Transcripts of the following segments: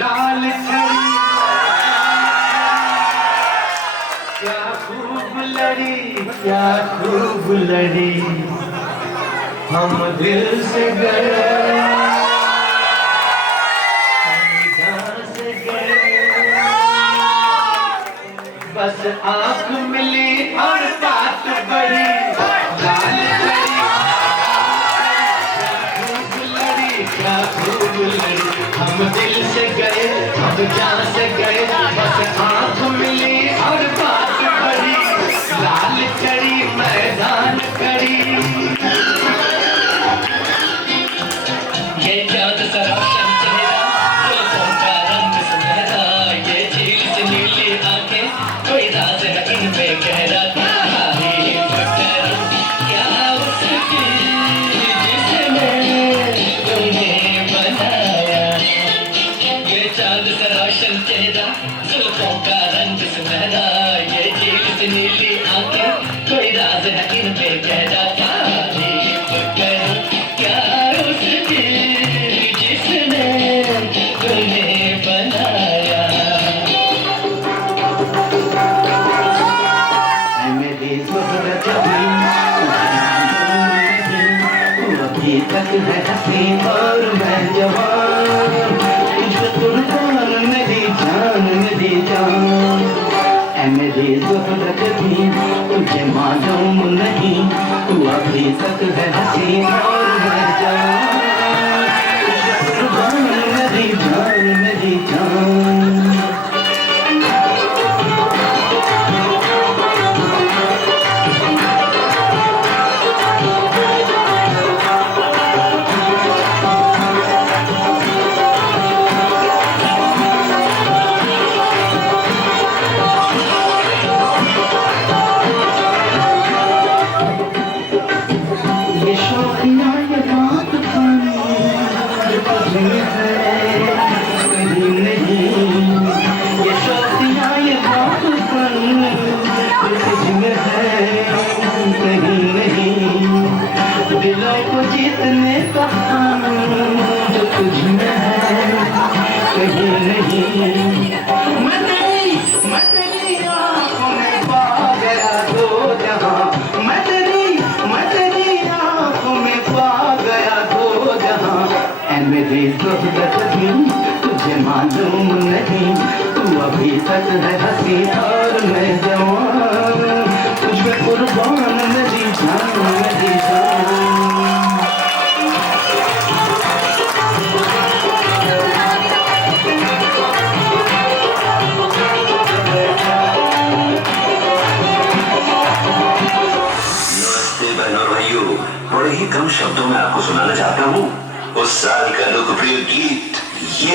लाल छड़ी क्या खूब लड़ी, क्या खूब लड़ी, हम दिल से गए, हम जान से गए, बस आंख मिली और बात बढ़ी। लाल छड़ी क्या खूब लड़ी, हम दिल से गए, हम जान से गए, बस आंख मिली और बात बढ़ी। लाल चढ़ी मैदान करी, ये चाँद सा रोशन चेहरा, जुल्फों का रंग सुनहरा, ये झील से नीली आंखें, कोई राज है इन पे गहरा। क्या उसकी जिसने तुम्हें बनाया, ये चाँद सा रोशन चेहरा, जुल्फों का रंग सुनहरा, ये झील से नीली आंखें, कोई राज है इन पे गहरा। तारीफ करो क्या उसकी जिसने तुम्हें बनाया। मेरी ज़रूरत भी तू अभी तक है हसीन और मैं जवान, तुझे कुर्बान मेरी जान, मेरी जान। मेरी ज़रूरत भी तुझे मालूम नहीं, तू अभी तक है हसीन और मैं जवान, तुझे कुर्बान मेरी जान, मेरी जान। दिलों को जीतने का जो तुझ में है कहीं नहीं। मैं तेरी आँखों में पा गया दो जहां, मैं तेरी आँखों में पा गया दो जहां। ऐ मेरी ज़रूरत भी तुझे मालूम नहीं, तू अभी तक है हसीन और मैं जवान, तुझ पे कुर्बान मेरी जान, मेरी जान। बड़े ही कम शब्दों में आपको सुनाना चाहता हूँ उस साल का लोकप्रिय गीत ये।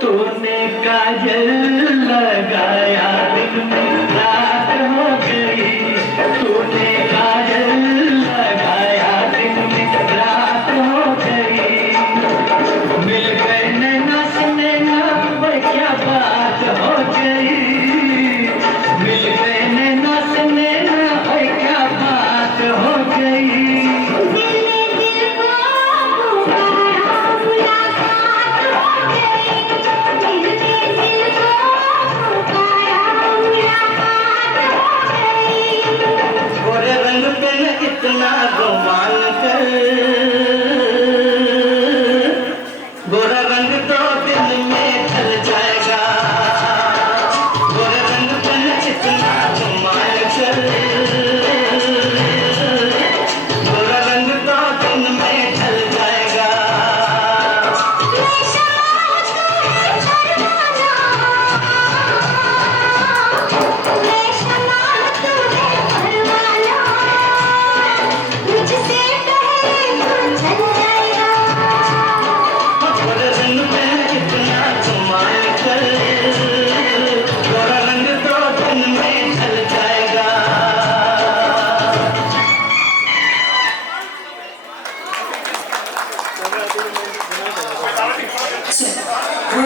तूने काजल लगाया दिन में रात हो गई, तूने काजल लगाया दिन में रात हो गई, मिल गए नैना से नैना वो क्या बात हो गई, मिल गए नैना से नैना वो क्या बात हो गई। दिल को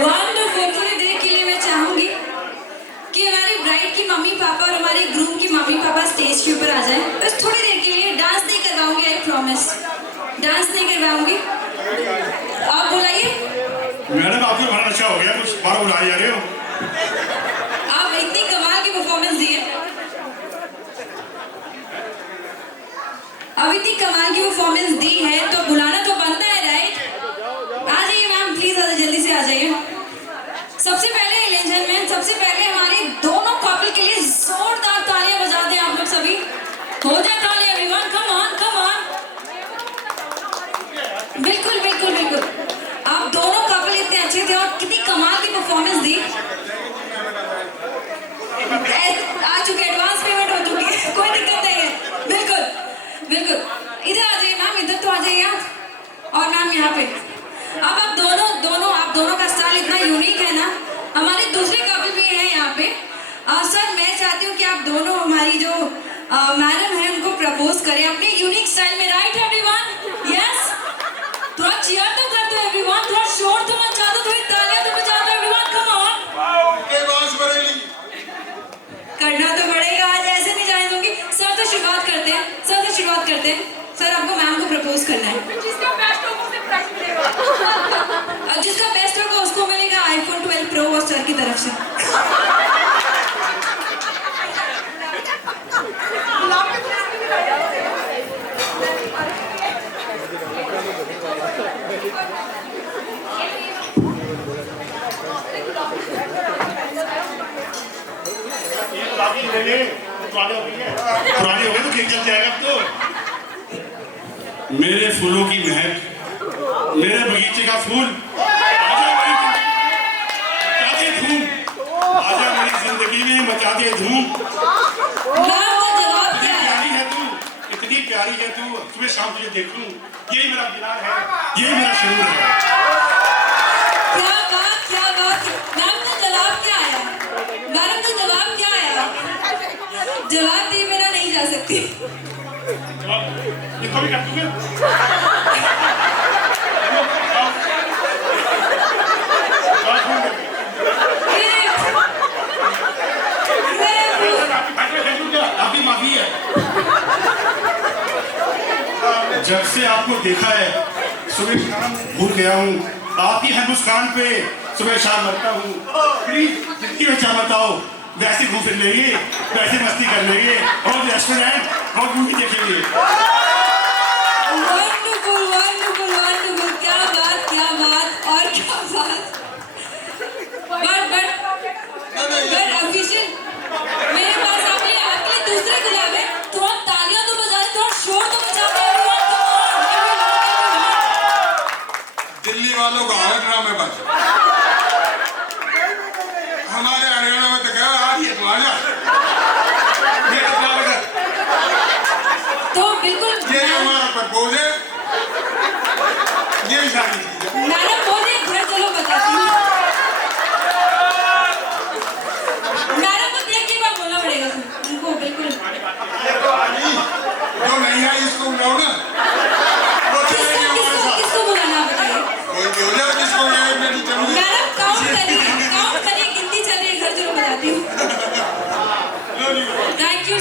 वंडरफुल। थोड़ी देर के लिए मैं चाहूंगी कि हमारे ब्राइड की मम्मी पापा और हमारे ग्रूम की मम्मी पापा स्टेज के ऊपर आ जाए। बस थोड़ी देर के लिए। डांस नहीं करवाऊंगी, आई प्रॉमिस, डांस नहीं करवाऊंगी। आप बुलाइए। मैडम आपको बड़ा अच्छा हो गया, कुछ बार बुलाए जा रहे हो। आप इतनी कमाल की परफॉर्मेंस दी है, अब इतनी कमाल की परफॉर्मेंस दी है तो बुलाना तो बनता है, राइट? आ जाइए मैम, प्लीज जल्दी से आ जाइए। सबसे पहले लेजेंडमैन, सबसे पहले हमारे दोनों कपल के लिए जोरदार तालियां बजा दें आप लोग सभी। हो जाए तालियां everyone, come on come on. बिल्कुल बिल्कुल बिल्कुल। आप दोनों कपल इतने अच्छे थे और कितनी कमाल की परफॉर्मेंस दी। आ चुके, एडवांस पेमेंट हो चुकी है, कोई दिक्कत नहीं है। बिल्कुल बिल्कुल। इधर आ जाइए मैम, इधर तो आ जाइए आप। और मैम यहाँ पे अब आप दोनों का स्टाइल इतना यूनिक है ना। हमारे दूसरे कपल भी हैं यहाँ पे। सर मैं चाहती हूँ कि आप दोनों हमारी जो मैडम है उनको प्रपोज करें अपने यूनिक स्टाइल में, राइट एवरीवन? यस। थोड़ा चीयर तो कर दो एवरीवन, थोड़ा शोर तो मचा दो, थोड़ी तालियां तो बजा दो एवरीवन, कम ऑन। करना तो पड़ेगा आज, ऐसे नहीं जाने दूंगी। सर तो शुरुआत करते हैं, सर आपको मैम को प्रपोज करना है। जिसका बेस्ट होगा उसे प्राइज मिलेगा। और जिसका बेस्ट होगा उसको मिलेगा iPhone 12 Pro और सर की तरफ से। पुरानी हो गए तो केक चल जाएगा अब तो। मेरे फूलों की महक, मेरे बगीचे का फूल, मचाते धूम, आजा मेरी जिंदगी में मचाते धूम। प्यारी है तू, इतनी प्यारी है तू, सुबह शाम तुझे देखूं, यही मेरा दिलार है, यही मेरा शरूर है। क्या बात, क्या बात। मैम का जवाब क्या आया? मैडम का जवाब क्या आया? जवाब दिए बिना नहीं जा सकती। ये कभी कर दूंगा। आपकी माफी है। जब से आपको देखा है सुबह शाम भूल गया हूँ, आपकी हर मुस्कान पे सुबह शाम लगता हूँ। प्लीज जिंदगी में चाह बताओ, वैसे घूम फिर लेंगे, वैसे मस्ती कर लेंगे और रेस्टोरेंट और मूवी देखेंगे। Wonderful wonderful wonderful. क्या बात, क्या बात और क्या बात। बट ऑफिशियल मेरे पास आपके लिए दूसरे गुलाब है। थोड़ा तालियां तो बजा दे, थोड़ा शोर तो मचा दे। दिल्ली वालों का हर ड्रामे बस, हमारे हरियाणा में तो क्या आ रही है, तो आ जा। तो बिल्कुल ये जो हमारा प्रपोज है, ये सारी चीजें मैडम बोले घर चलो बताती हूँ। मैडम को देख के बात बोलना पड़ेगा उनको। बिल्कुल जो नहीं आई इसको बुलाओ ना। किसको बुलाना बताइए। कोई भी हो जाए, किसको मेरी जरूरत। मैडम काउंट करिए, गिनती चल रही है, घर चलो बताती हूँ। Thank you.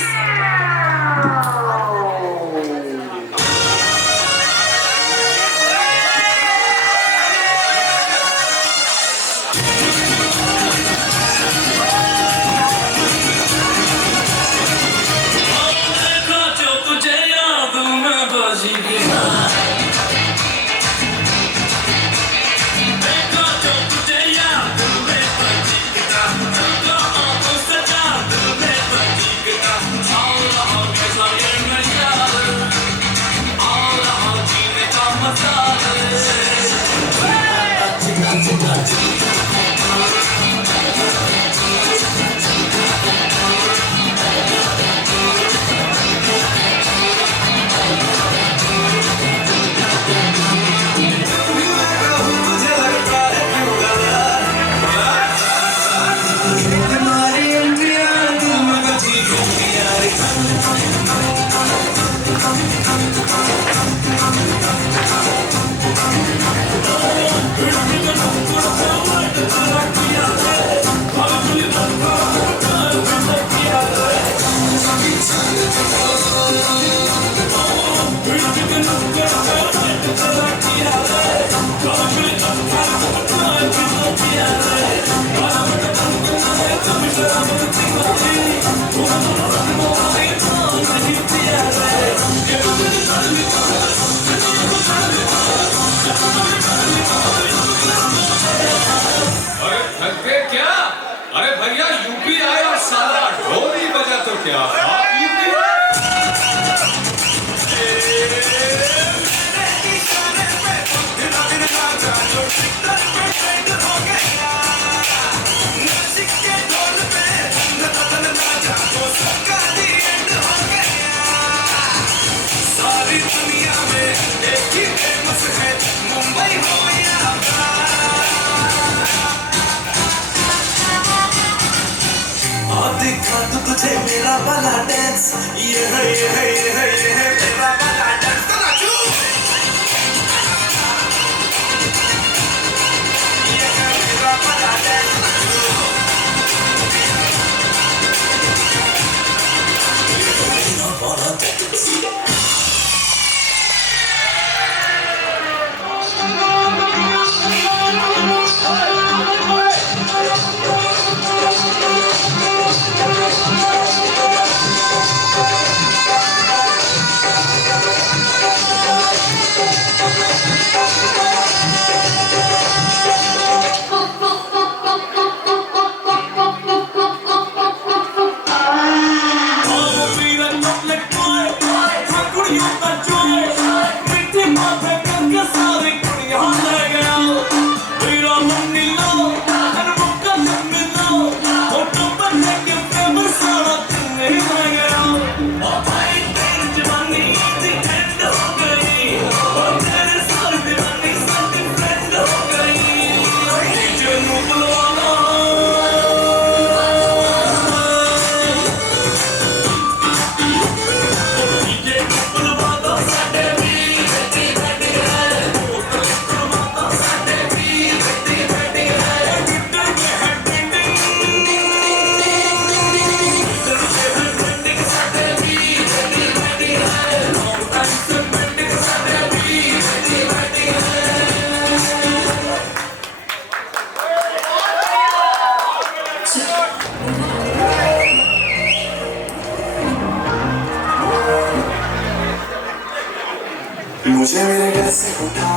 मुझे मेरे घर से उठा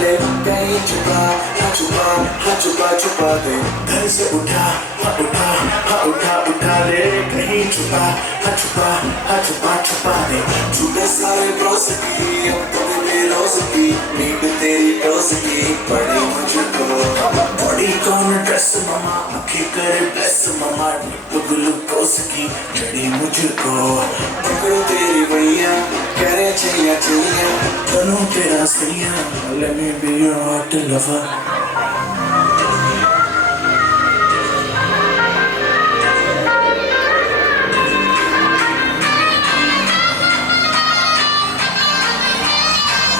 ले कहीं छुपा छुपा दे घर से उठा ले कहीं छुपा छुपा दे छुपे सारे ब्रोस की अब कभी भी रोज की नींद तेरी डोज की पड़ी मुझको बॉडी कौन ड्रेस मामा आँखें करे ब्लेस मामा ग्लूकोज की चढ़ी मुझको पकड़ो तेरी भैया कह रहे चाहिए दोनों तेरा सैया let me be your hot lover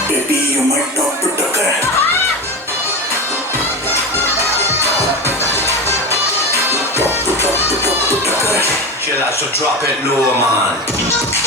baby you my top tucker Chill out, so drop it low, man.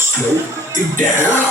Slow it down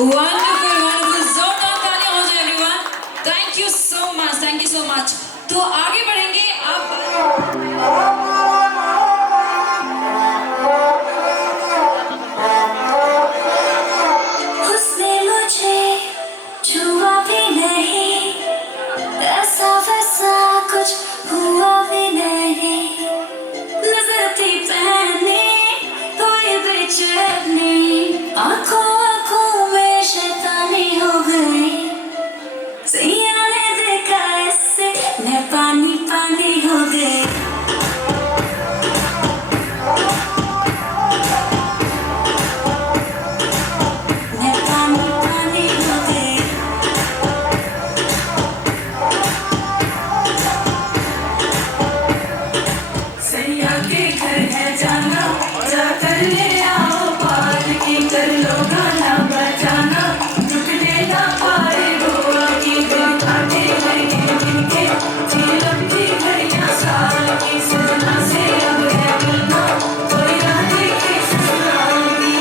Wonderful. जोरदार तालियां हो जाए everyone. Thank you so much. तो आगे बढ़ेंगे अब उसने मुझे छुआ भी नहीं जाना, जाकर ले आओ पालकी, कर लो गाना बजाना, रुकने ना पाए गोवा की आटे लगे मिलके, झीलम की घड़ियां साल की, सजना से अब है मिलना, कोई रात के सुनाऊंगी।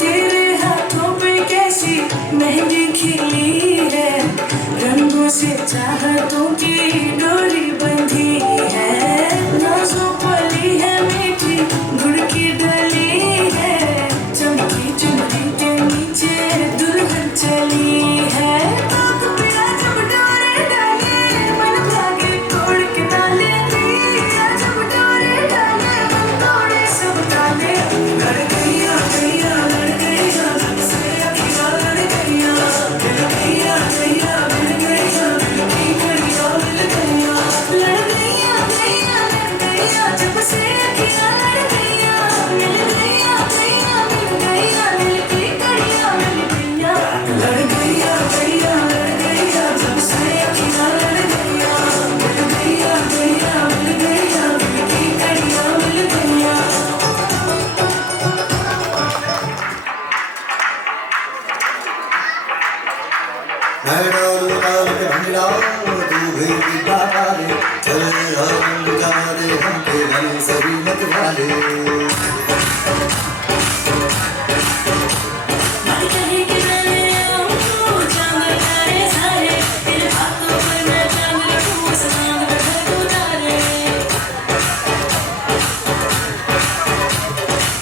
तेरे हाथों पे कैसी मेहंदी खिली है, रंगों से चाहतों की डोरी बंधी है, नाज़ों पली है मीठी गुड़ की डली है, चमकी चुनरी के नीचे दुल्हन चली है, आँख पिया जब डोरे डाले मन भागे तोड़ के डाले, पिया जब डोरे डाले मन तोड़े सब डाले, लड़ गईया गईया लड़ गईया सबसे अखियाँ लड़ गईया, लड़ गईया गईया लड़ गईया की घड़ियाँ मिल गईया, लड़ गईया गईया लड़ गईया जब से अखियाँ लड़ गईया, मिल गईया गईया मिल गईया मिल की घड़ियाँ मिल गईया, लड़ गईया गईया लड़ गईया जब से अखियाँ लड़ गईया, मिल गईया गईया मिल गईया मिल की घड़ियाँ मिल गईया। मैं डालू डाल के भंगड़ा तू भी बाबा ले चले हम जाने हम के गले सभी मत वाले मन कहे कि मैंने आऊँ चांद तारे सारे, तेरे हाथों पर मैं चांद रखूँ समान रखा तू तारे।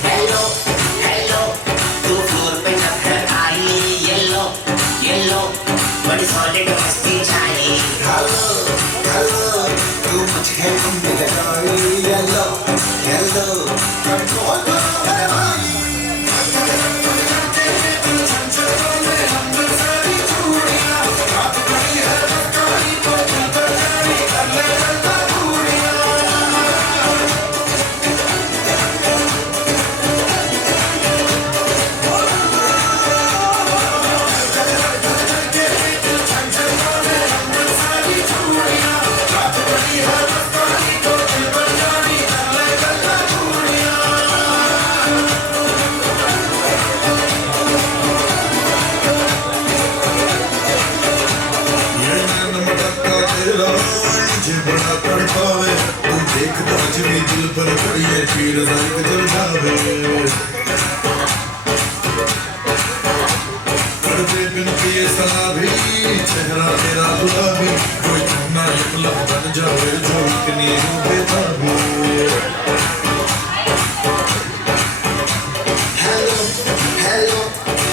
हेलो हेलो तू फ्लोर पे चक्कर आई येलो येलो बड़ी सॉलिड मस्ती चाहिए। हेलो हेलो तू मुझे तुम मेरे गाड़ी येलो येलो कंट्रोल करो मेरे भाई बड़ा कर पावे तू देख आज भी दिल पर पड़ी है पीर जाए जल जावे करते बिन पिए सलाभी चेहरा तेरा गुलाबी कोई चन्ना निकला बन जावे जो इतनी बेताबी हेलो हेलो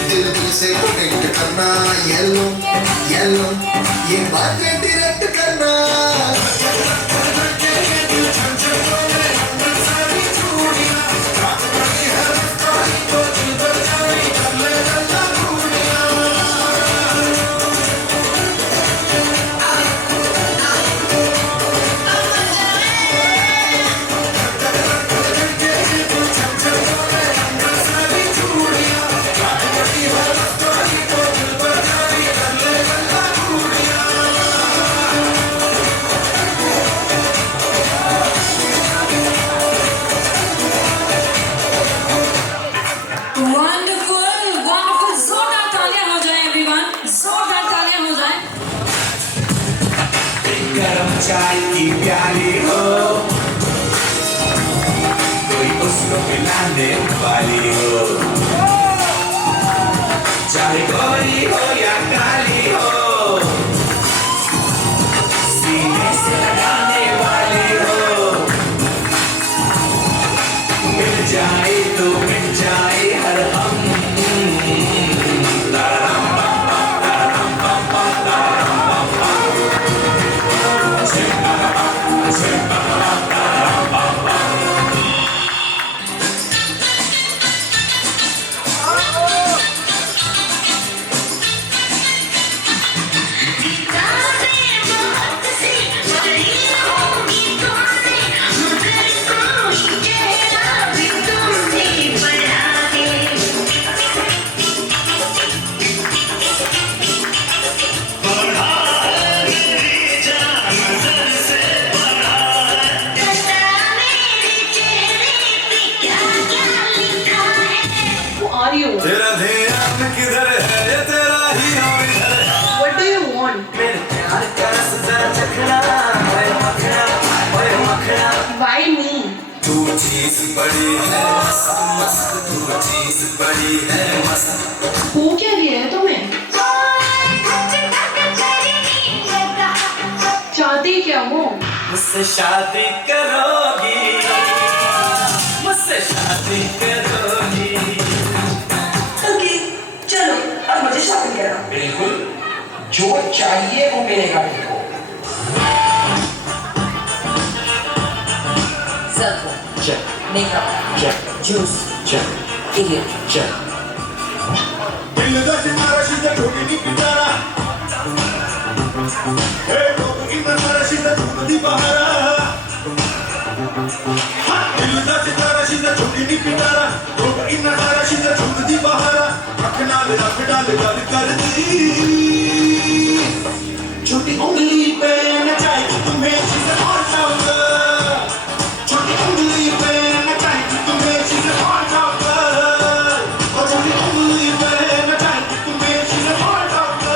दिल दिल से कनेक्ट करना येलो येलो ये बातें डायरेक्ट करना Wonderful, wonderful, जोरदार तालियां हो जाए everyone, जोरदार तालियां हो जाए। गरम चाय की प्याली हो, कोई उसको पिलाने वाली हो, चाहे गोरी हो या काली हो, सीने से लगाने वाली हो, मिल जाए तो मिल जाए हर हम। दीदार बहुत सी बड़ी वो क्या दिया है तुम्हें? चाहती क्या हो? मुझसे शादी करोगी, मुझसे शादी करोगी। ओके, चलो अब मुझे शॉपिंग करो। बिल्कुल, जो चाहिए वो मिलेगा तुमको। Check. Makeup. Check. Juice. Check. Idiot. Check. दिल दा सितारा सीधा ठोकी नी पिटारा हे लोग इतना सारा सीधा ठोकदी बहारा दिल दा सितारा सीधा ठोकी नी पिटारा लोग इतना सारा सीधा ठोकदी बहारा अख नाल गल कर दी छोटी उंगली पे नचाए तुम्हें सीधा और जाऊंगा छोटी उंगली पे नचाए तुम्हें सीधा और जाऊंगा और छोटी उंगली पे नचाए तुम्हें सीधा और जाऊंगा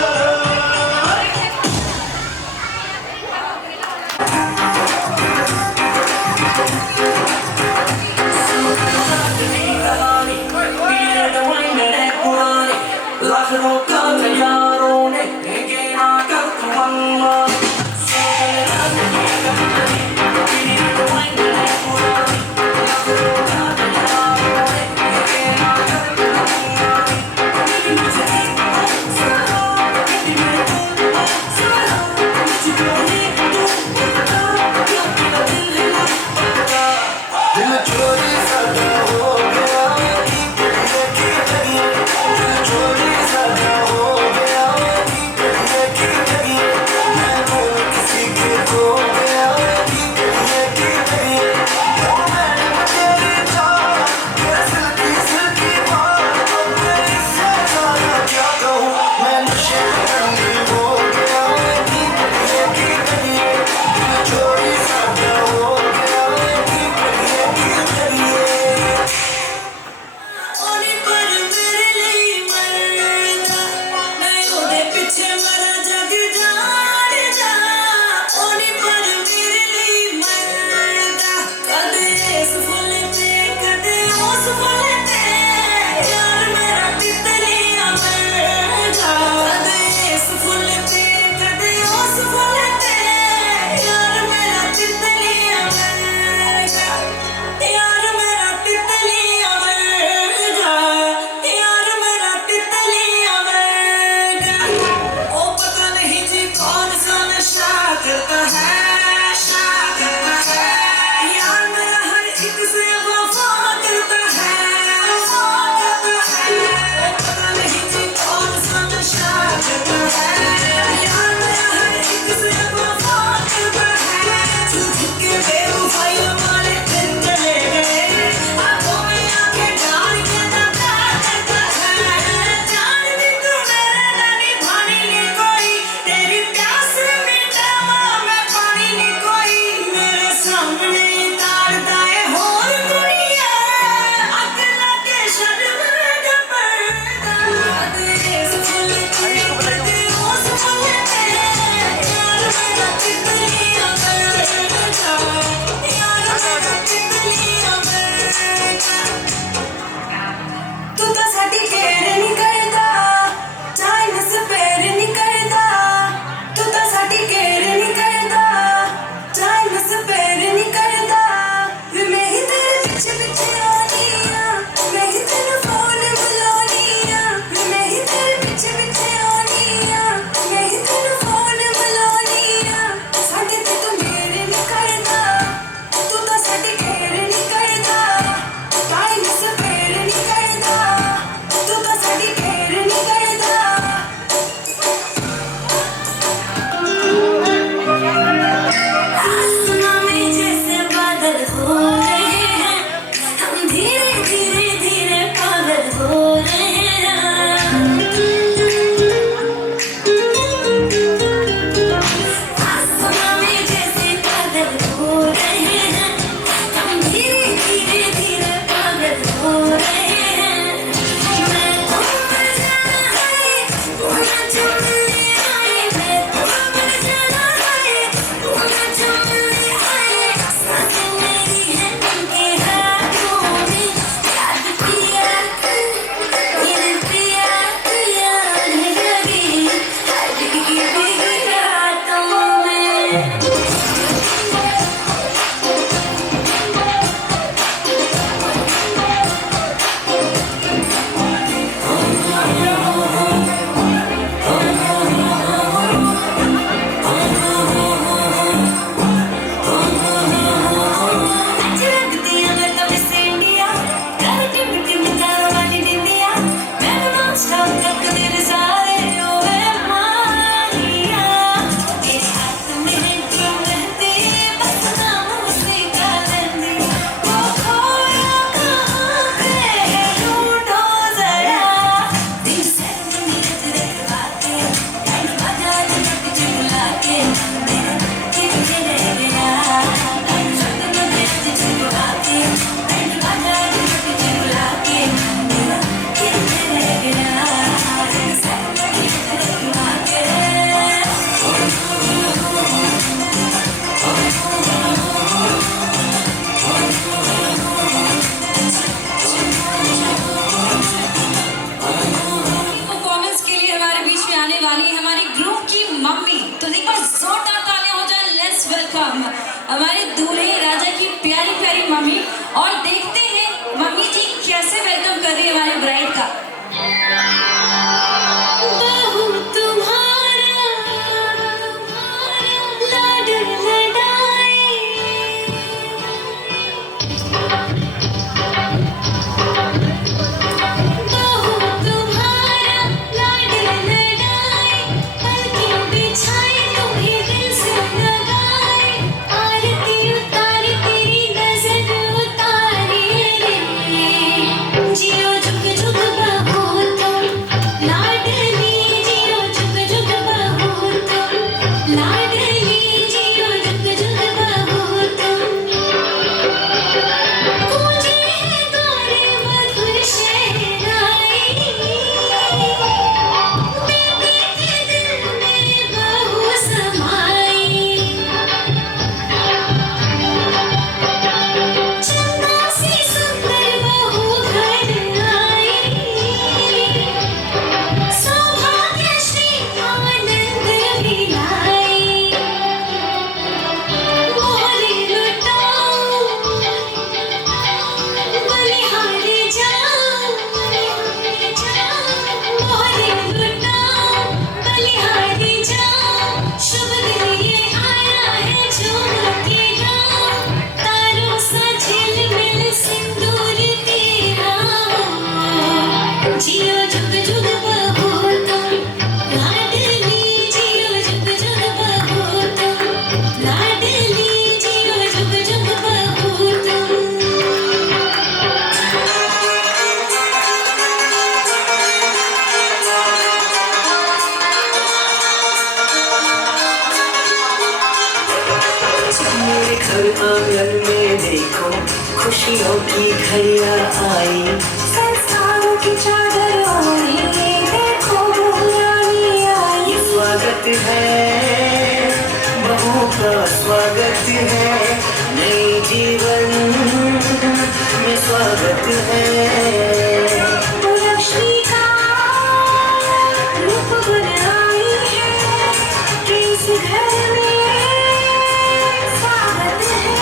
हमारे दूल्हे राजा की प्यारी प्यारी मम्मी, और देखते हैं मम्मी जी कैसे वेलकम कर रही है हमारी ब्राइड का। बहू तुम्हारा लाड लडाए, बहू तुम्हारा लाड लडाए, पलकें बिछाए तुम्हें दिल से लगाए, आरती उतारी तेरी नजर उतारी रे, जियो जुग जुग बहू तुम लाडली, जियो जुग जुग बहू तुम लाडली, जियो जुग जुग बहू तुम। पूजे है गौर मधुर शहनाई, बेटे के दिल में बहू समाई, चंदा सी सुंदर बहू घर आई, सौभाग्यश्री आनंद मिलाई, मोरे लुटाओ बलिहारी जाओ, मोरे लुटाओ बलिहारी जाओ, शुभ दिन ये आया है झूम के गाओ, तारों सा झिलमिल सिंदूर तेरा, जियो जुग जुग बहू तुम लाडली, जियो जुग जुग बहू तुम लाडली, जियो जुग जुग बहू तुम। मेरे घर आंगन में देखो खुशियों की घड़ियां आई, संस्कारों की चादर ओढ़ी देखो रानी आई, स्वागत है बहू का स्वागत है, नई जीवन में स्वागत है, वो लक्ष्मी का रूप बन आई है, कि इस घर में स्वागत है।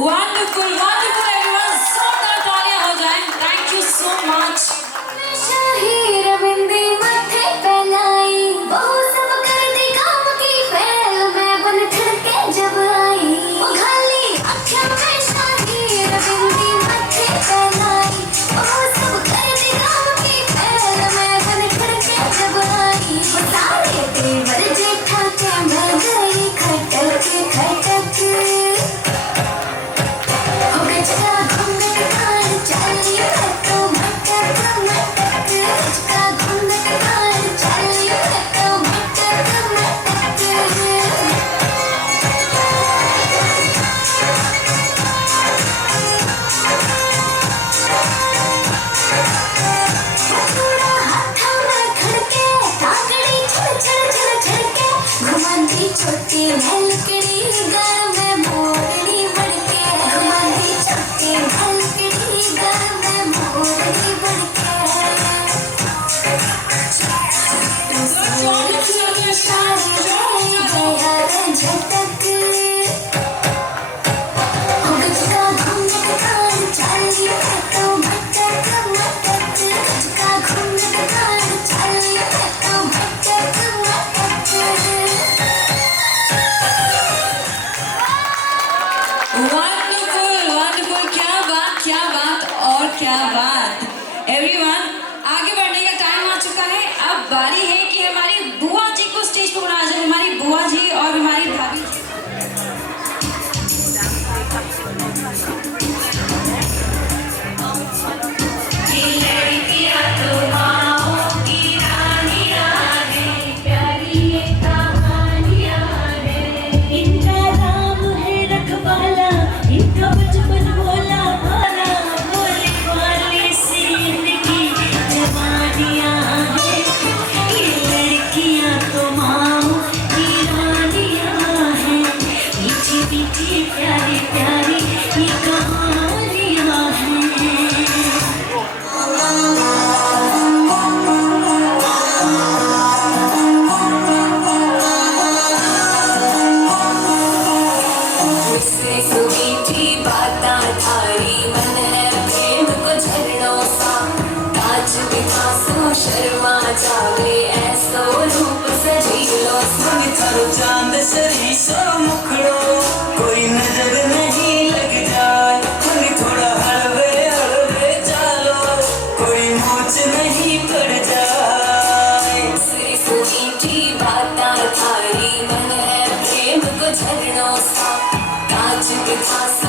Wonderful, wonderful everyone, जोरदार तालियां हो जाएं। Thank you so much. शाही रविंद्र माथे पहनाई, बहू सब कर दी काम की पहल, मैं बन ठर के जब आई, वो खाली आँखों में शाही रविंद्र माथे पहनाई, बहू सब कर दी काम की पहल, मैं बन ठर के जब आई, वो सारे तेवर जेठा के मैं गई खटक खटक, हो गजका घूंघट कान चाली तो मटक मटक, गजका घूंघट कान चाली तो मटक मटक। थोड़ा हाथा में खड़के ताकड़ी छड़ छड़ छड़ छड़के, घुमाती छोटी महलकड़ी घर में मोरनी बढ़के, घुमाती छोटी महलकड़ी घर में मोरनी बढ़के, सोनी की इशारे में गया रे झटक, हो गजका घूंघट कान चाली तो मटक मटक, गजका घूंघट कान चाली तो मटक मटक। Wonderful, wonderful, क्या बात और क्या बात। Everyone, आगे बढ़ने का टाइम आ चुका है। अब बारी है कि हमारी बुआ जी को स्टेज पर बुलाया जाए, हमारी बुआ जी और हमारी भाभी जी। इनका नाम है रखवाला, इनका बचपन भोला भाला, भोले वाले से इनकी जवानियां हैं, ये लड़कियां तो माँ की रानियां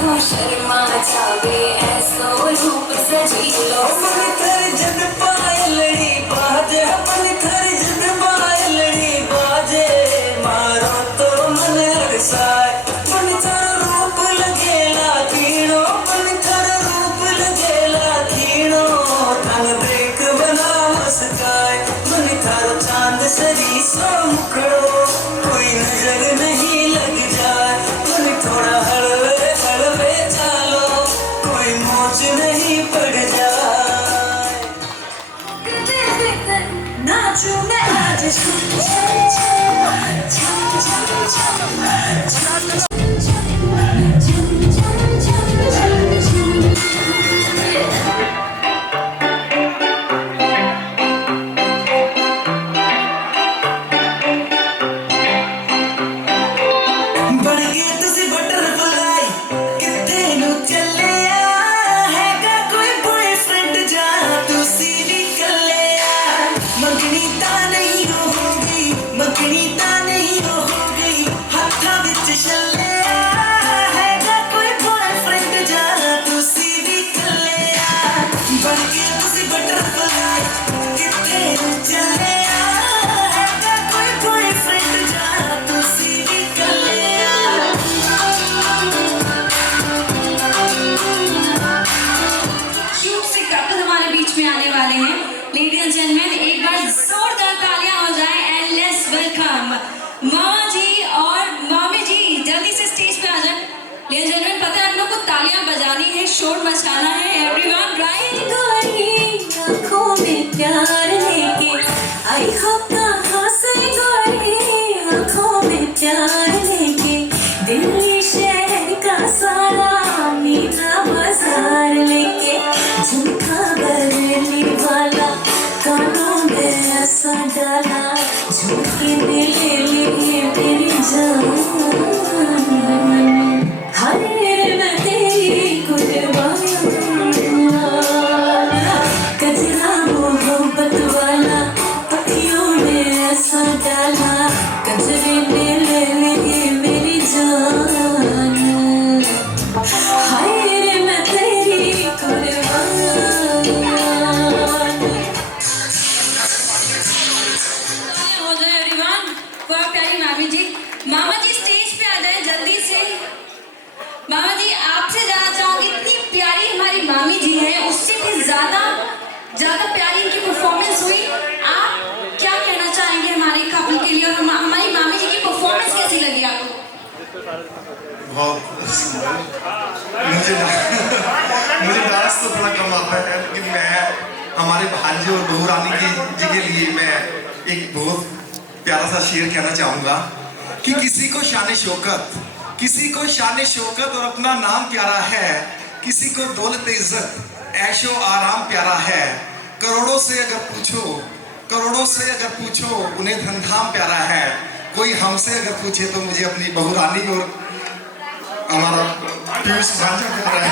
हो शर्मा जावे ऐसो रूप सजी लो मन कर जद पायलड़ी बाजे मन कर जद पायलड़ी बाजे मारो तो मन अड़साए मन कर रूप लगेला तीनो मन कर रूप लगेला तीनो तन देख बना मुस्काए मन कर चांद सरी सो मुखड़ो कोई नजर नहीं लग जाए मन थोड़ा हलवे हलवे चालो कोई मोच नहीं पड़ जाए नाचूं मैं आज बन के तुसी बटरफ्लाई किथे नु चलिया हैगा कोई बॉयफ्रेंड जा तुसी भी कलिया मंगनी ता नहीं होगी मंगनी ता नहीं होगी हाथा विच छलिया हैगा कोई बॉयफ्रेंड जा तुसी भी कलिया बन के तुसी बटरफ्लाई किथे नु चलिया हैगा कोई बॉयफ्रेंड जा तुसी भी कलिया क्यूट से कपल हमारे बीच में आने वाले हैं लेडीज एंड जेंटलमैन एक बार जोरदार तालियां हो जाए एंड लेट्स वेलकम मामा जी और मामी जी जल्दी से स्टेज पे आ जाए लेडीज एंड जेंटलमैन पता है आप लोग को तालियां बजानी है शोर मचाना है एवरीवन राइट गोरी आँखों में प्यार लेके आई हो कहाँ से गोरी आँखों में प्यार लेके दिल्ली शहर का सारा मीना बाजार लेके झुमका बरेली वाला कानों में ऐसा डाला झुमके में ले लिए मेरी जान हाय रे मैं तेरी कुर्बान कजरा मोहब्बत वाला पतियों में ऐसा डाला कजरे में ले लिए मेरी जान हाय रे मैं तेरी कुर्बान हो जाए एवरीवन फॉर प्यारी मामी जी मामा जी स्टेज पे आ जाए जल्दी से मामा जी आपसे जानना चाहूंगी इतनी प्यारी हमारी मामी जी है उससे भी ज्यादा प्यारी इनकी परफॉर्मेंस हुई आप क्या कहना चाहेंगे हमारे कपल के लिए और हमारी मामी जी की परफॉर्मेंस कैसी लगी आपको बहुत मुझे डांस तो थोड़ा कम आता है लेकिन मैं हमारे भांजे और बहू रानी जी के लिए मैं एक बहुत प्यारा सा शेर कहना चाहूंगा कि किसी को शान शौकत और अपना नाम प्यारा है किसी को दौलत इज्जत ऐशो आराम प्यारा है करोड़ों से अगर पूछो उन्हें धन-धाम प्यारा है कोई हमसे अगर पूछे तो मुझे अपनी बहू रानी और हमारा पीयूष भांजा प्यारा है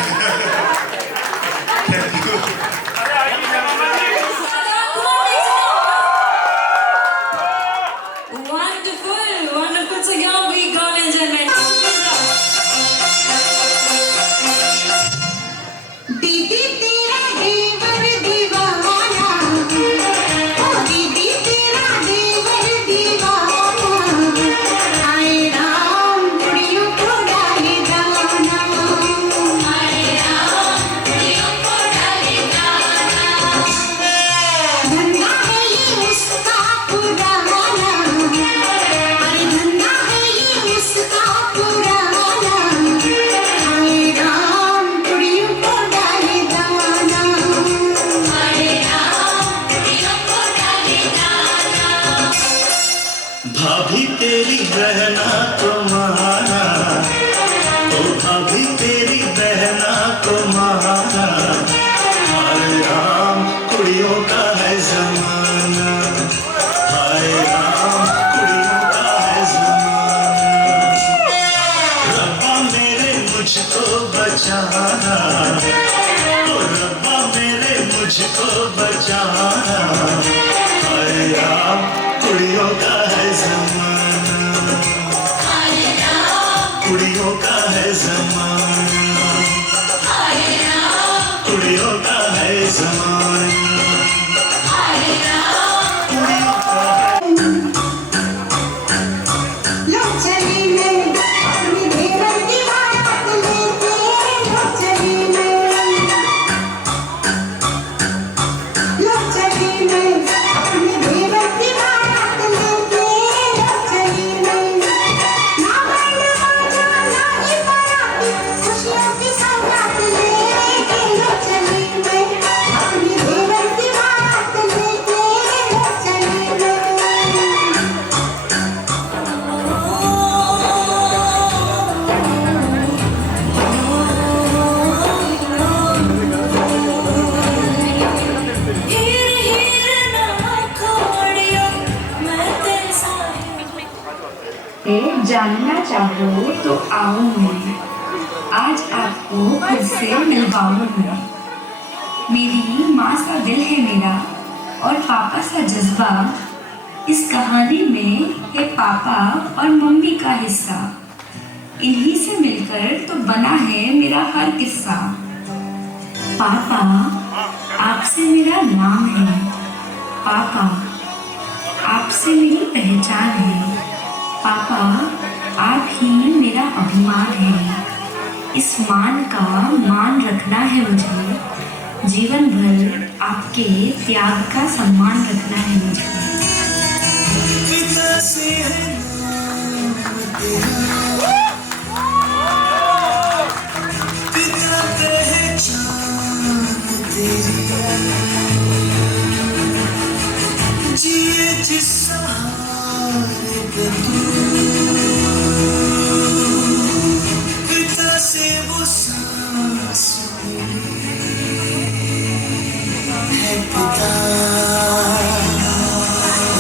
thank you Wonderful. So here we go, ladies and gentlemen. दीदी तेरा देवर दीवाना ओ दीदी तेरा देवर दीवाना आए राम कुड़ियों को डाले दाना आए राम कुड़ियों को डाले दाना धंधा है ये उसका पुराना अरे धंधा है ये उसका पुराना आए राम कुड़ियों को डाले दाना आए राम कुड़ियों को डाले दाना भाभी तेरी बहना तो माना ओ भाभी तेरी बहना तो माना हाय राम कुड़ियों का है जमाना हाय राम कुड़ियों का है जमाना रब्बा मेरे मुझको बचाना ओ रब्बा मेरे मुझको बचाना हाय राम कुड़ियों का है जमाना कुड़ियों का है जमाना कुड़ियों का है ज़माना, कुड़ियों का है। जानना चाहो तो आओ मैं, आज आपको खुद से मिलवाऊं मैं। मेरी माँ सा दिल है मेरा और पापा सा जज्बा, इस कहानी में है पापा और मम्मी का हिस्सा। इन्हीं से मिलकर तो बना है मेरा हर किस्सा। पापा आपसे मेरा नाम है, पापा आपसे मेरी पहचान है, पापा आप ही मेरा अभिमान है। इस मान का मान रखना है मुझे, जीवन भर आपके त्याग का सम्मान रखना है मुझे। पिता से है पिता पहचान तेरी, जिए जिस सहारे पे तू, पिता से वो सांस है पिता,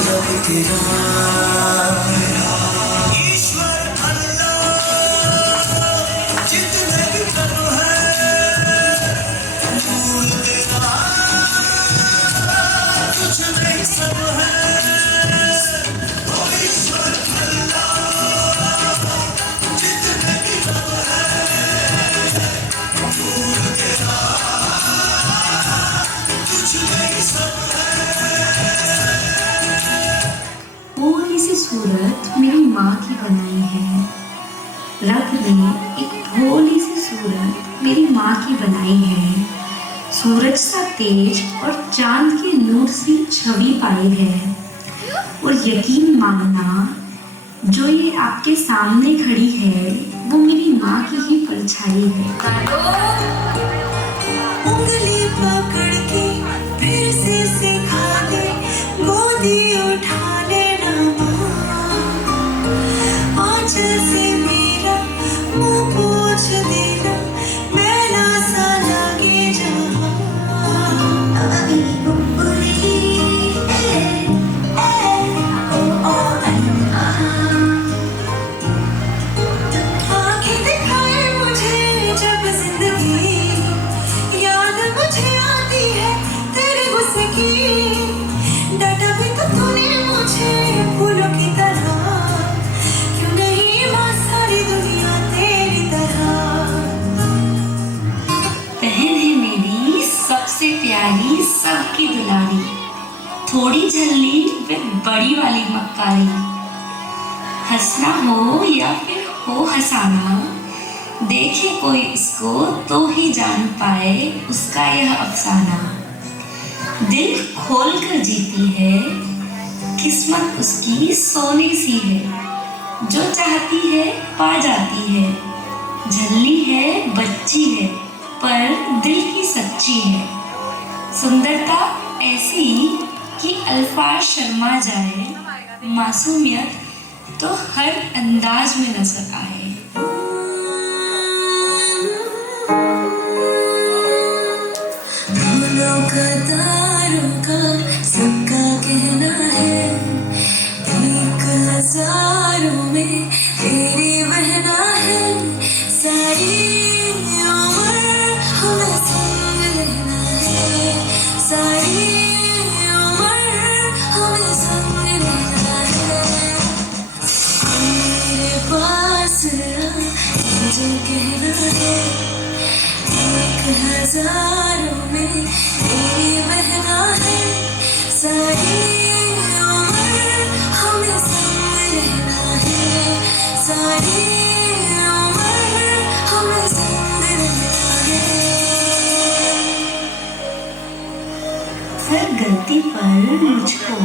रब तेरा ईश्वर अल्लाह, जितने भी कर्म है नूर तेरा, तुझ में सब है। थोड़ी सी सूरत मेरी माँ की बनाई है, रब ने एक भोली सी सूरत मेरी माँ की बनाई है। सूरज सा तेज और चांद के नूर सी छवि पाई है। और यकीन मानना, जो ये आपके सामने खड़ी है वो मेरी माँ की ही परछाई है। उंगली पकड़ के फिर से सिखा दे, गोदी उठा लेना माँ, आंचल से मेरा मुंह पोंछ देना, मैला सा लगे जहाँ। अभी उंगली आँखें दिखाए मुझे जब जिंदगी, याद मुझे आती है तेरे गुस्से की, डांटा भी तो तूने मुझे फूलों की तरह, क्यों नहीं माँ सारी दुनिया तेरी तरह। बहन है मेरी सबसे प्यारी, सबकी दुलारी, थोड़ी झल्ली वे बड़ी वाली मक्कारी। हंसना हो या फिर हो हंसाना, देखे कोई इसको तो ही जान पाए उसका यह अफसाना। दिल खोल कर जीती है, किस्मत उसकी सोने सी है, जो चाहती है पा जाती है। झल्ली है बच्ची है पर दिल की सच्ची है, सुंदरता ऐसी कि अल्फाज शर्मा जाए, मासूमियत तो हर अंदाज में नजर आए। फूलों का तारों का सबका कहना है, एक हजारों में तेरी बहना है, सारी उम्र हमें संग रहना है, सारी उम्र हमें संग रहना है। मेरे पास जो कहना है, एक हजारों में तेरे बहना है सारी उम्र हमें संग रहना है सारी उम्र हमें संग रहना है। हर गलती पर मुझको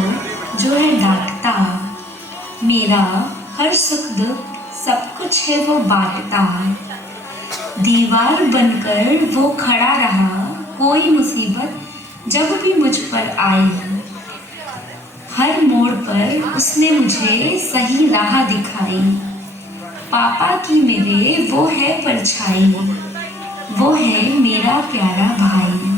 जो है डांटता, मेरा हर सुख दुख सब कुछ है वो बांटता, दीवार बनकर वो खड़ा रहा कोई मुसीबत जब भी मुझ पर आई, हर मोड़ पर उसने मुझे सही राह दिखाई, पापा की मेरे वो है परछाई, वो है मेरा प्यारा भाई।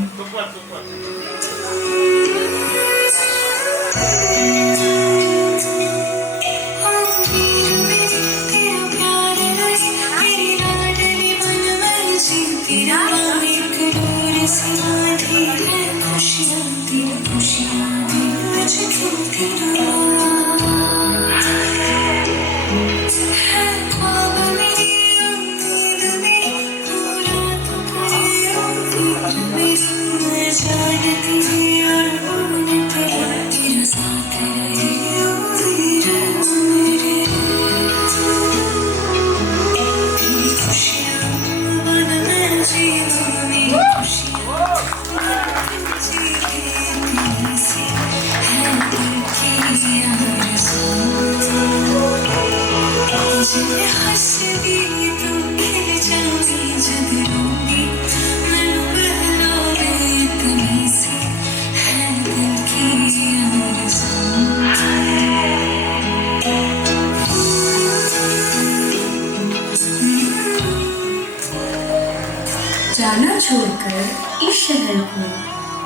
जाना छोड़कर इस शहर को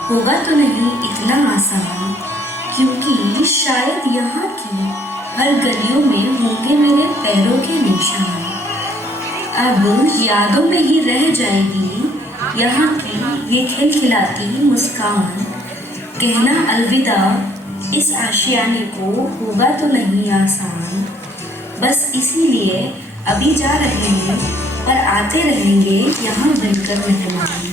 होगा तो नहीं इतना आसान, क्योंकि शायद यहाँ की हर गलियों में होंगे मेरे पैरों के निशान। अब यादों में ही रह जाएगी यहाँ की ये खिलखिलाती मुस्कान, कहना अलविदा इस आशियाने को होगा तो नहीं आसान। बस इसीलिए अभी जा रहे हैं पर आते रहेंगे यहाँ बनकर मेहमान।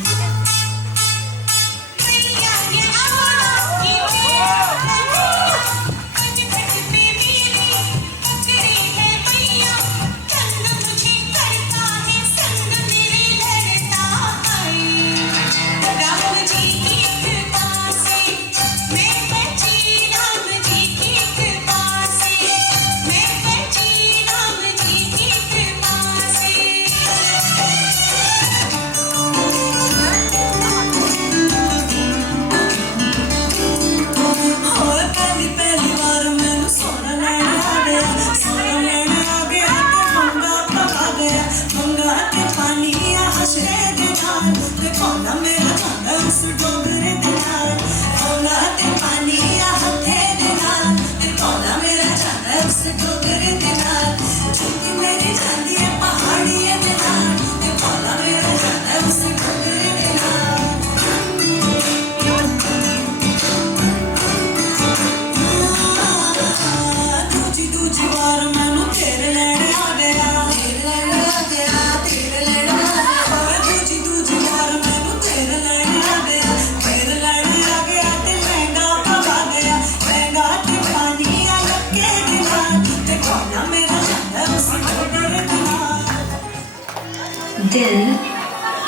दिल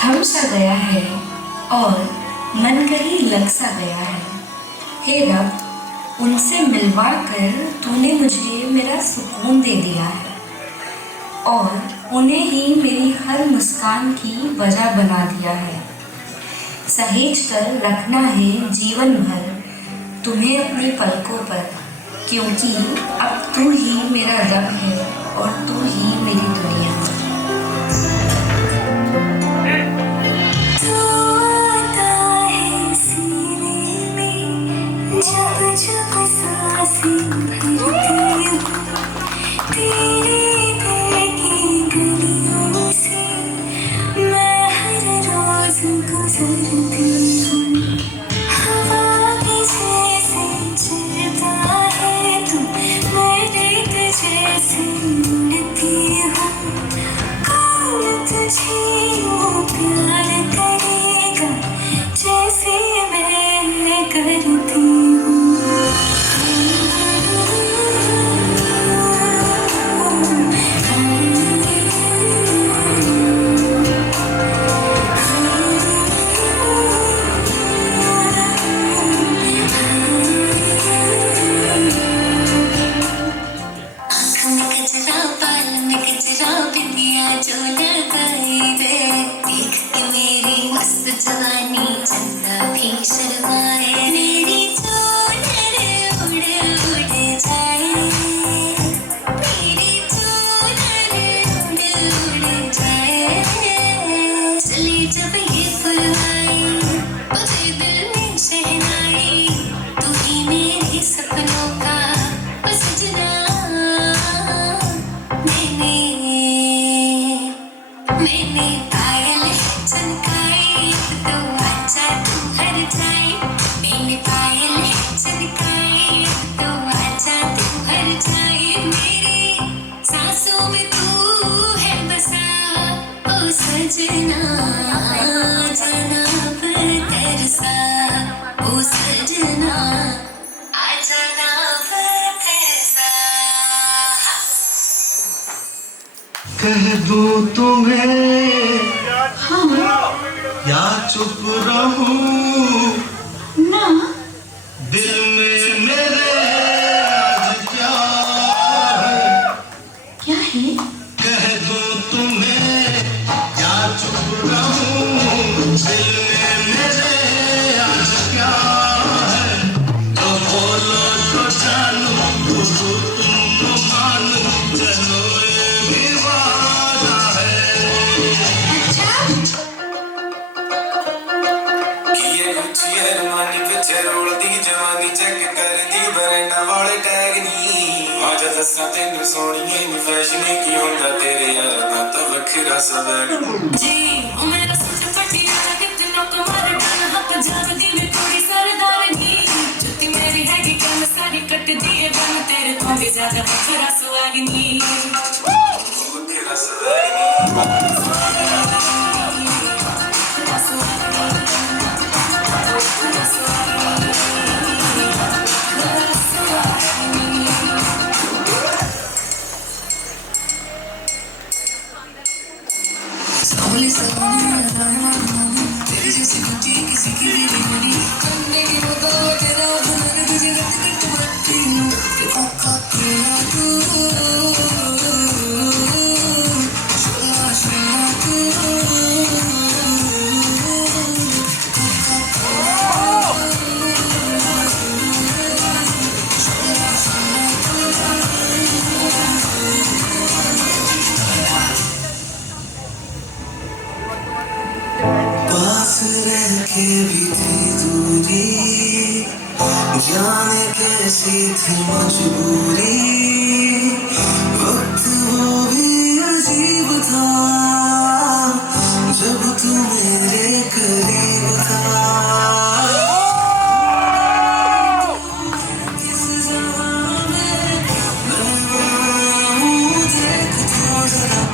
थम सा गया है और मन कहीं लग सा गया है। हे रब, उनसे मिलवा कर तूने मुझे मेरा सुकून दे दिया है और उन्हें ही मेरी हर मुस्कान की वजह बना दिया है। सहेज कर रखना है जीवन भर तुम्हें अपनी पलकों पर, क्योंकि अब तू ही मेरा रब है और तू ही मेरी दुनिया। जब जब सांसें भरती हूँ तेरे दिल की गलियों से मैं हर रोज गुजरती हूँ। हवा के जैसे चलता है तू, मैं रेत जैसे उड़ती हूँ। कौन तुझे यूँ प्यार करे उड़ जाए चली जब ये फुलवाई मुझे दिल में शहनाई तू ही मेरे सपनों का सजना मैंने पायल चमकाई तो आजा तू हर जाए मैंने पायल चमकाई तो आजा तू हर जाए मेरे सांसों में तू है बसा ओ सजना जाना पर तरसा ओ सजना आ जाना पर तरसा कह दूं तुम्हें या चुप रहूं ना दिल में मेरे आज क्या है क्या है कह दूं तुम्हें या चुप रहूं दिल में मेरे आज क्या है तो बोलो तो जानू तो तुम मानो चलो ये भी वादा है ये गुच्छी है रुमानी पिछे रोलदी जवानी चेक करदी बरंडा वाले टैग नी आज दस्सां तैनू सोहणीए नी फैशन की हुंदा तेरे यार दा तां वखरा सबैग जी ओ मेरा सोच पटियाला कितना कमाल डाल हक जावदी में थोड़ी सरदारनी जुत्ती मेरी है कि कम सारी कट दिए बन तेरे तो भी ज्यादा वखरा सुहागनी वखरा सबैग सोली सलोनी तेरी जैसी कुटी किसी की भी नहीं मिली करने की वो तो तेरा बना तुझे कट कट मट्टी के पक्का तेरा तू शोला शोला तू पास रह के भी थी दूरी जाने कैसी थी मजबूरी वक्त वो भी अजीब था जब तू मेरे करीब था किस जहाँ में मैं हूँ देख तो जरा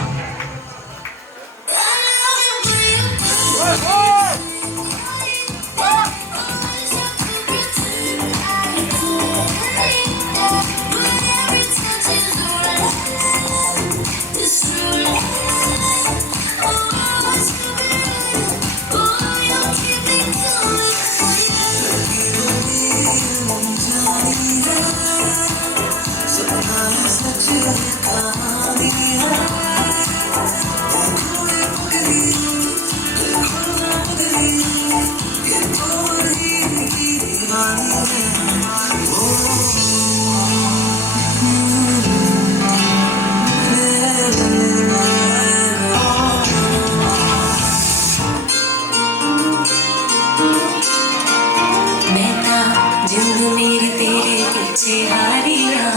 जिंद मेरी तेरे पीछे हारिया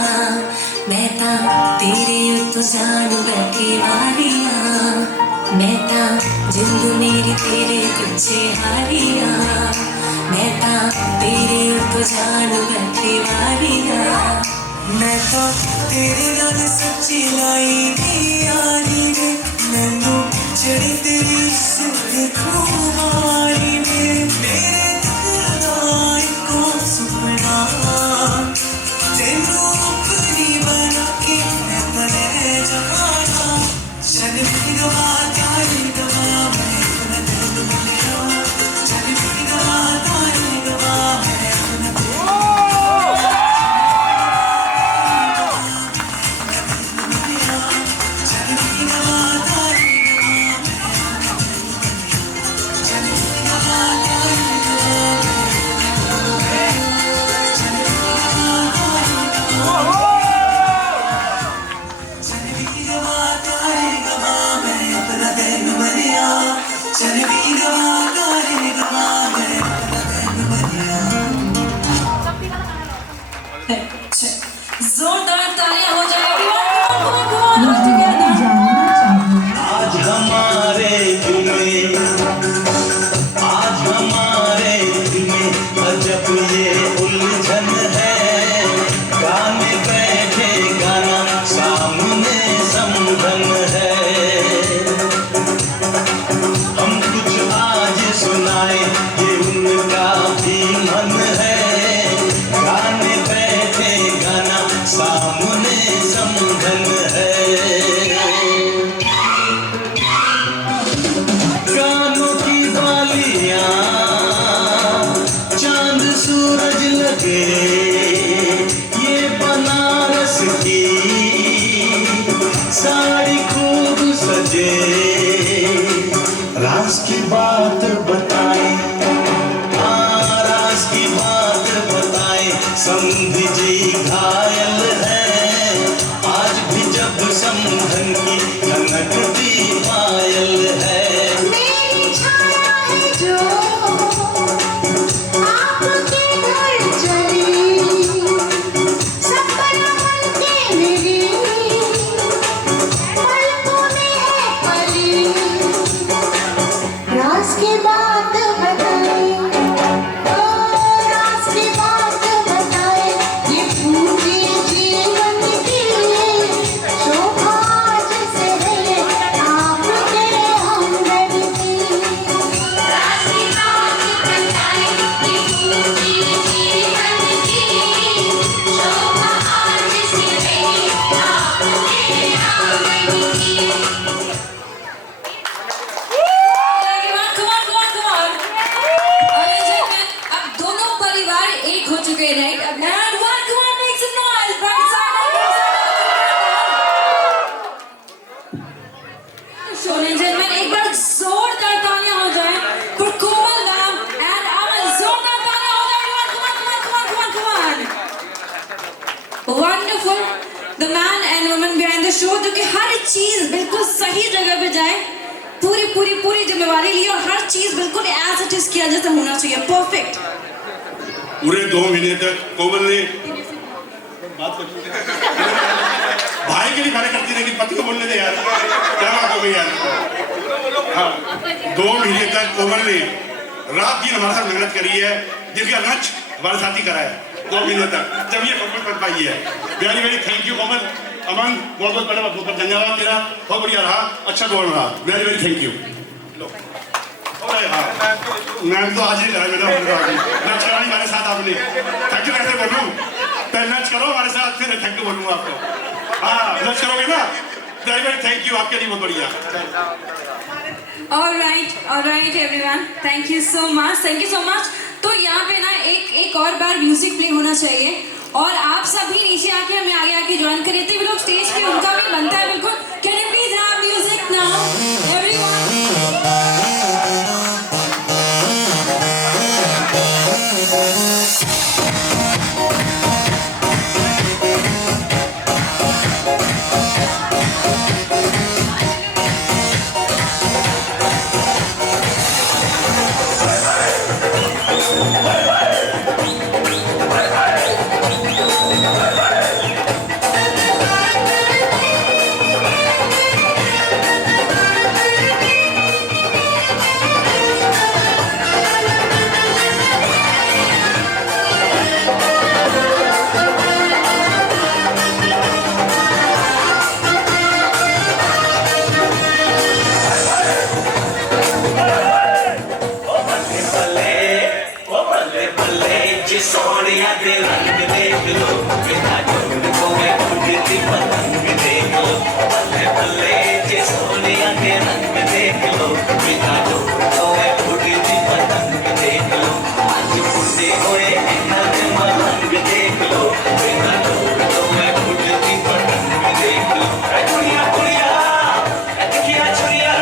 मैं ता तेरे उत्तों जान बैठी वारिया मैं ता जिंद मेरी तेरे पीछे हारिया मैं ता तेरे उत्तों जान बैठी वारिया मैं तो तेरे नाल सच्ची लाई नी यारी ने मैनू चढ़ी तेरी सिद्ध खुमारी ने मेरे दिल दा इको सुपना तेनू अपनी बना के मैं पले जाना चल मेरी गवा तारी गवा मैं अपना तेनू मिलिया चल मेरी गवा तारी गवा मैं अपना Gama चल वीरवा करे गवा गए जोरदार तालियां हो जाए everyone. आज हमारे दिल में अजब ये उलझन है गाने बैठे गाना सामने समधन है हम कुछ आज सुनाए ये उनका भी मन है गाने बैठे गाना सामने समधन है गानों की बालियां चांद सूरज लगे ये बनारस की साड़ी खूब सजे राज की बात बताए राज की बात बताए समधी जी घायल है आज भी जब समधन की खनकती पायल है मेरी छाया है जो आपके घर चली सपना बनके मेरी पलकों में है पली राज की बात बताए ओ राज की बात बताए ये पूरी जीवन की शोभा जैसे है आपके हमदर्द की राज की बात बताए ये पूरी जीवन की शोभा जैसे है आपके हमदर्द की अब दोनों परिवार एक हो चुके हैं राइट अब everyone come on make some noise right side so ladies and gentlemen एक बार जोरदार तालियां हो जाए for Komal Ram and Aman जोरदार तालियां हो जाए everyone come on wonderful the man and woman behind the show जो कि हर चीज बिल्कुल सही जगह पे जाए पूरी जिम्मेवारी ली और हर चीज बिल्कुल एज इट इज किया जैसा होना चाहिए परफेक्ट पूरे 2 महीने तक कोमल ने भाई के लिए खड़े करती रही पति को बोलने दे यार क्या बात हो गई यार हाँ 2 महीने तक कोमल ने रात दिन हमारे साथ मेहनत करी है जिसका लंच हमारे साथ ही करा है 2 महीने तक जब ये परफॉर्म कर पाई है वेरी थैंक यू कोमल अमन बहुत बड़ा धन्यवाद तेरा बहुत बढ़िया रहा अच्छा बोल रहा वेरी थैंक यू मैम तो आज ही करा मेरा लंच करा हमारे साथ आपने थैंक यू कैसे बोलूँ पहले लंच करो हमारे साथ फिर थैंक यू बोलूँगा आपको हाँ लंच करोगे ना वेरी थैंक यू आपके लिए बहुत बढ़िया all right everyone thank you so much तो यहाँ पे ना एक और बार म्यूजिक प्ले होना चाहिए और आप सभी नीचे आके हमें आगे ज्वाइन करें इतने भी लोग स्टेज पे उनका भी बनता है बिल्कुल can you please have music now everyone Sonia दे रंग देख लो बिना जोड़ को मैं उड़ती पतंग देख लो बल्ले बल्ले जे सोनिया के रंग देख लो बिना जोड़ को मैं उड़ती पतंग देख लो आज उड़ते हुए इन्हें मलंग देख लो बिना जोड़ को मैं उड़ती पतंग देख लो कुड़िया कुड़िया दिखिया छुरिया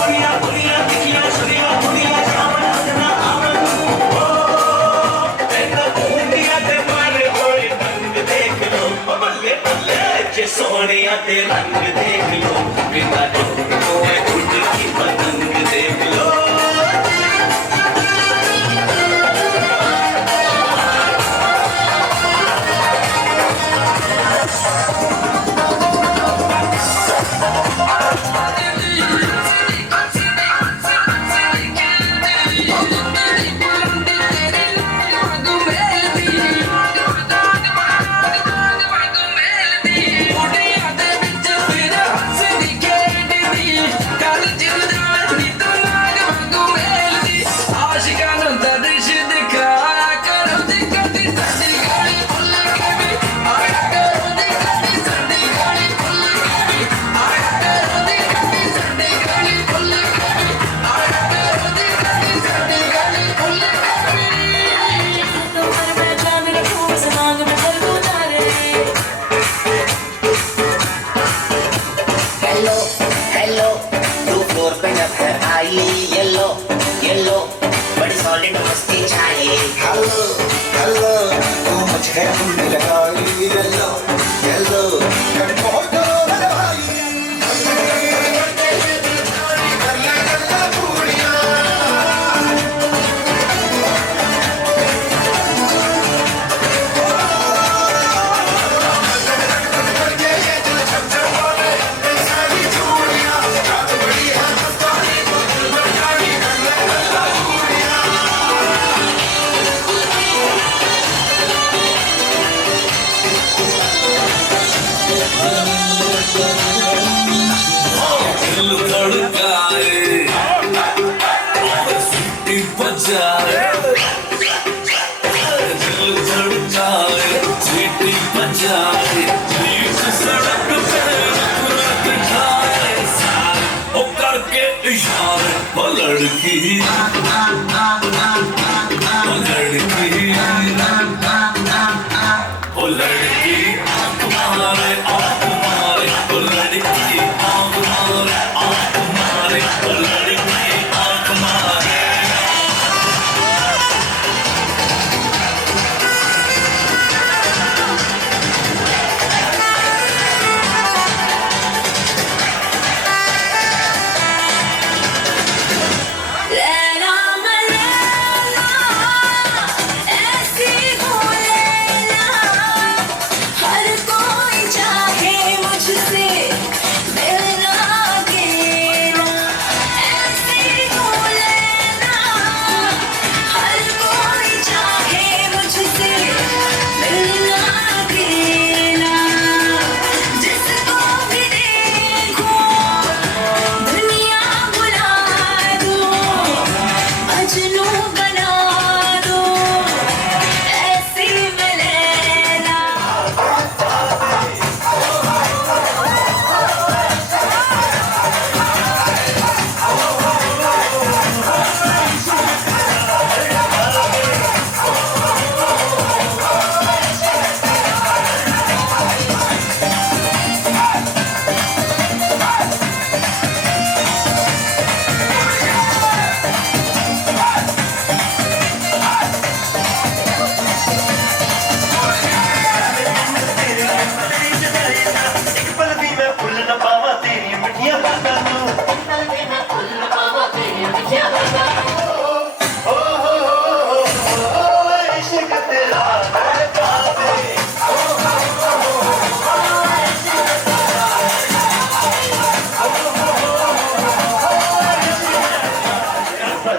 कुड़िया कुड़िया दिखिया छुरिया कुड़िया जावन ना आवन सोनिया ते रंग देख लो बिना जोड़ को मैं उड़ती पतंग येलो तू फ्लोर पे जब है आई येलो येलो बड़ी सॉलिड मस्ती चाहिए हेलो हेलो तू मुझे ढूंढ लगाई येलो येलो कंट्रोल करो मेरे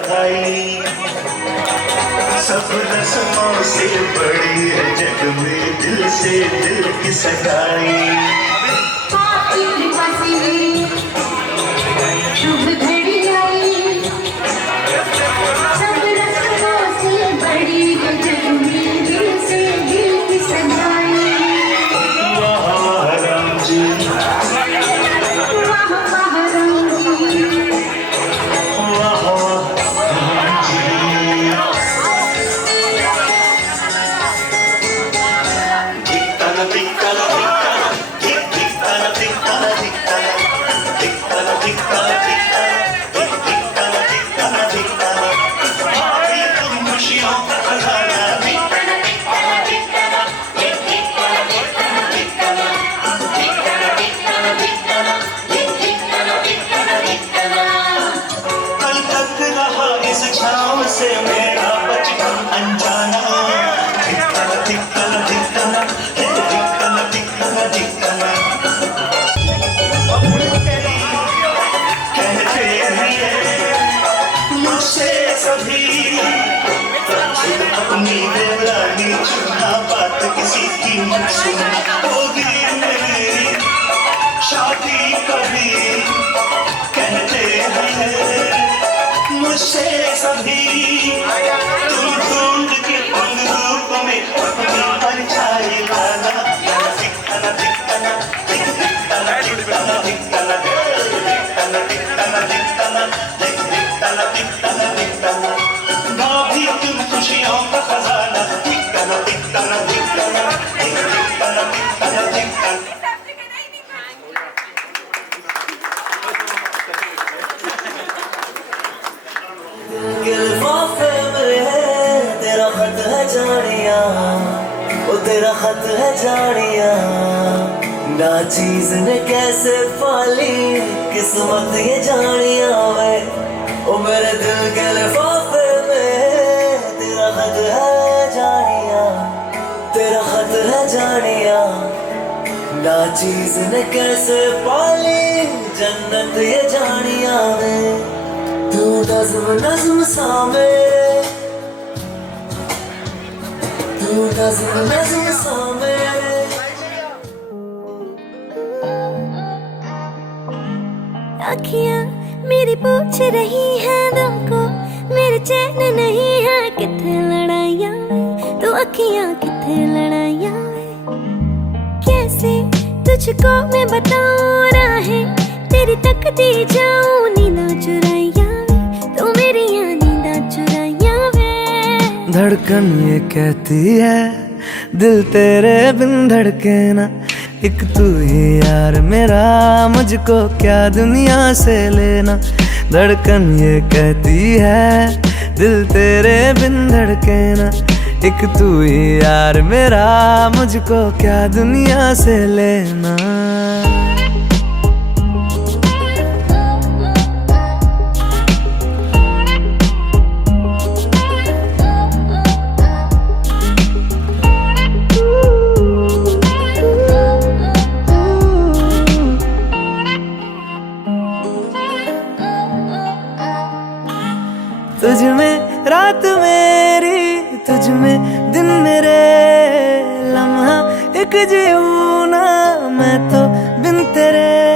भाई सब रस्मों से बड़ी है जग में दिल से दिल की सगाई शुभ घड़ी आई सब रस्मों से बड़ी है जग में दिल से दिल की सगाई वाह वाह राम जी वाह वाह राम जी वाह वाह राम जी से मेरा बचपन अनजाना धिक्कना धिक्कना धिक्कना धिक्कना धिक्कना धिक्कना कहते हैं मुझसे सभी अपनी देवरानी चुना बात किसी की मत सुन होगी मेरी शादी कभी कहते हैं मुझसे सभी तुम ढूंढ के उन रूप में अपनी परछाई लाना धिक्कना धिक्कना धिक्कना धिक्कना धिक्कना धिक्कना धिक्कना धिक्कना धिक्कना धिक्कना धिक्कना भाभी तुम खुशियों का खजाना धिक्कना धिक्कना धिक्कना धिक्कना धिक्कना धिक्कना तेरा खत है जानिया ना चीज ने कैसे पाली किस्मत ये जानिया वे ओ मेरे दिल के लिफाफे में तेरा खत है जानिया तेरा खत है जानिया ना चीज ने कैसे पाली जन्नत ये जानिया वे तू नज़्म नज़्म सा मेरे तू नज़्म नज़्म सा मेरे अखियाँ मेरी पूछ रही हैं दिल को मेरे चैन नहीं है किथे लड़ाइयाँ तो अखियाँ किथे लड़ाइयाँ कैसे तुझको मैं बताऊँ राहें तेरी तकती जाऊँ नींदा चुराइयाँ तो मेरी यहाँ नींदा चुराइयाँ वे धड़कन ये कहती है दिल तेरे बिन धड़के ना एक तू ही यार मेरा मुझको क्या दुनिया से लेना धड़कन ये कहती है दिल तेरे बिन धड़के ना एक तू ही यार मेरा मुझको क्या दुनिया से लेना तुझ में रात मेरी तुझ में दिन मेरे लम्हा एक जीऊँ ना मैं तो बिन तेरे